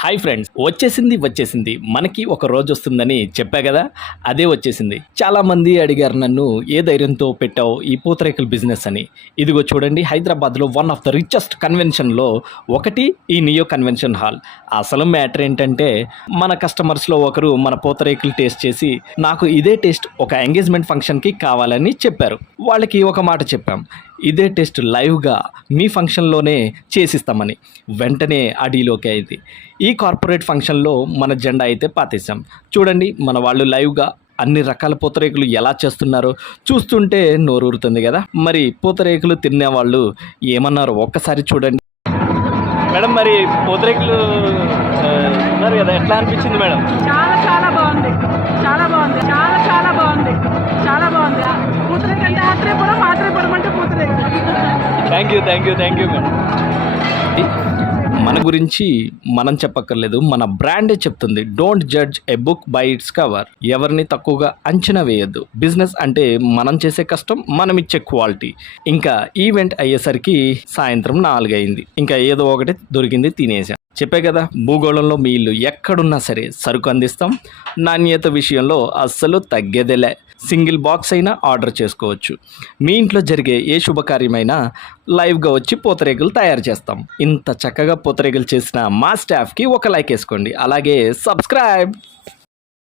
Hi friends, వచ్చేసింది మనకి ఒక రోజు వస్తుందని చెప్పా కదా. అదే వచ్చేసింది. చాలామంది అడిగారు నన్ను, ఏ ధైర్యంతో పెట్టావు ఈ పూతరేకుల బిజినెస్ అని. ఇదిగో చూడండి, హైదరాబాద్లో వన్ ఆఫ్ ద రిచెస్ట్ కన్వెన్షన్లో ఒకటి ఈ నియో కన్వెన్షన్ హాల్. అసలు మ్యాటర్ ఏంటంటే, మన కస్టమర్స్లో ఒకరు మన పూతరేకులు టేస్ట్ చేసి నాకు ఇదే టేస్ట్ ఒక ఎంగేజ్మెంట్ ఫంక్షన్కి కావాలని చెప్పారు. వాళ్ళకి ఒక మాట చెప్పాం, ఇదే టెస్ట్ లైవ్గా మీ ఫంక్షన్లోనే చేసిస్తామని. వెంటనే ఆ డీలోకి అయింది. ఈ కార్పొరేట్ ఫంక్షన్లో మన జెండా అయితే పాతేసాం. చూడండి, మన వాళ్ళు లైవ్గా అన్ని రకాల పూతరేకులు ఎలా చేస్తున్నారో చూస్తుంటే నోరూరుతుంది కదా. మరి పూతరేకులు తినేవాళ్ళు ఏమన్నారు ఒక్కసారి చూడండి. మేడం, మరి పూతరేకులు ఉన్నారు కదా, ఎట్లా అనిపించింది మేడం? చాలా చాలా బాగుంది, చాలా బాగుంది, చాలా చాలా బాగుంది, చాలా బాగుంది. పూతరేకు అంటే ఆత్రేయపురం, ఆత్రేయపురం అంటే పూతరేకు. Thank you madam. మన గురించి మనం చెప్పక్కర్లేదు, మన బ్రాండే చెప్తుంది. Don't judge a book by its cover. ఎవరిని తక్కువగా అంచనా వేయొద్దు. బిజినెస్ అంటే మనం చేసే కష్టం, మనం ఇచ్చే క్వాలిటీ. ఇంకా ఈవెంట్ అయ్యేసరికి సాయంత్రం 4 అయింది. ఇంకా ఏదో ఒకటి దొరికింది తినేసాం. చెప్పే కదా, భూగోళంలో మీ ఇల్లు ఎక్కడున్నా సరే సరుకు అందిస్తాం. నాణ్యత విషయంలో అస్సలు తగ్గేదేలే. సింగిల్ బాక్స్ అయినా ఆర్డర్ చేసుకోవచ్చు. మీ ఇంట్లో జరిగే ఏ శుభకార్యమైనా లైవ్గా వచ్చి పూతరేకులు తయారు చేస్తాం. ఇంత చక్కగా పూతరేకులు చేసిన మా స్టాఫ్కి ఒక లైక్ వేసుకోండి, అలాగే సబ్స్క్రైబ్.